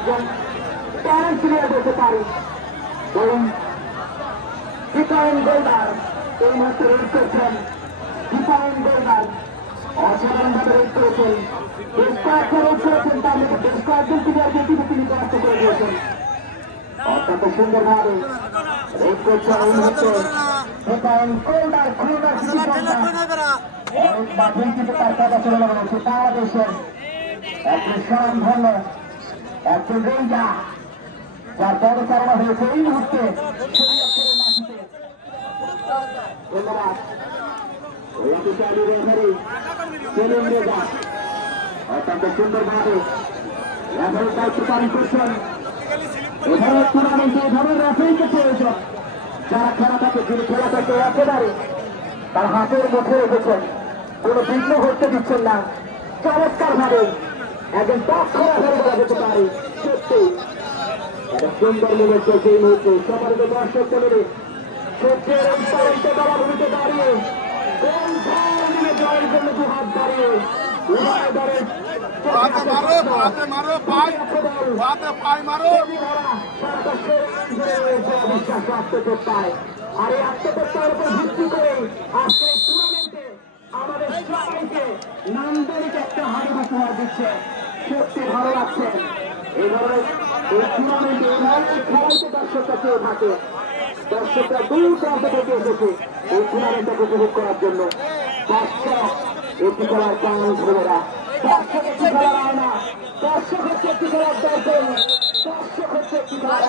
একজন talent player বলতে পারি। ওই ডিফাইন গোলদার এই মুহূর্তে রেড করছেন। ডিফাইন গোলদার অসাধারণভাবে রেড করেছেন। বেশ কয়েকটা রেড করেছেন, তার মধ্যে বেশ কয়েকজন প্লেয়ারকে তিনি পরাস্ত করে দিয়েছেন। অত্যন্ত সুন্দরভাবে রেড করছেন এই মুহূর্তে ডিফাইন গোলদার। অনেক মাঠেই কিন্তু তার কথা চলে রয়েছে। বাংলাদেশের একজন স্বয়ংধন্য, একজন রেঞ্জা, যার পদচারণা হয়েছে এই মুহূর্তে শরীয়তপুরের মাটিতে। ধন্যবাদ রেফারি সেলিম রেজা অত্যন্ত সুন্দরভাবে রেফারির দায়িত্ব পালন করছেন। এভাবে টুর্নামেন্টে এভাবে রেফারিকে প্রয়োজন, যারা খেলা থাকে, যিনি খেলাটাকে একেবারে তার হাতের মুঠে রেখেছেন, কোনো বিঘ্ন ঘটতে দিচ্ছেন না। চমৎকার ভাবে একজন দক্ষ রেফারি বলা যেতে পারে। সত্যি একটা সুন্দর মুহূর্ত সেই মুহূর্তে সম্মানিত দর্শক মন্ডলী, সূর্যের এই তারিখে জলাভূমিতে দাঁড়িয়ে কোন ঝড় মিলে জয়ের জন্য দু হাত দাঁড়িয়ে বিশ্বাস আত্মপ্রত্যয়, আর এই আত্মপ্রত্যয়ের উপর ভিত্তি করে আজকে টুর্নামেন্টে আমাদের সবাইকে নান্দনিক একটা হাড়ি উপহার দিচ্ছে। সত্যি ভালো লাগছে। এইভাবে এই টুর্নামেন্টে এইভাবে খেলাইতে দর্শকরা চেয়ে থাকে। দর্শকরা দূর প্রান্ত থেকে এসেছে এই টুর্নামেন্টটাকে উপভোগ করার জন্য। দর্শক একটি খেলার প্রাণ ধরেরা, দর্শক একটি খেলার আয়না, দর্শক হচ্ছে একটি খেলার দর্শন, দর্শক হচ্ছে একটি খেলার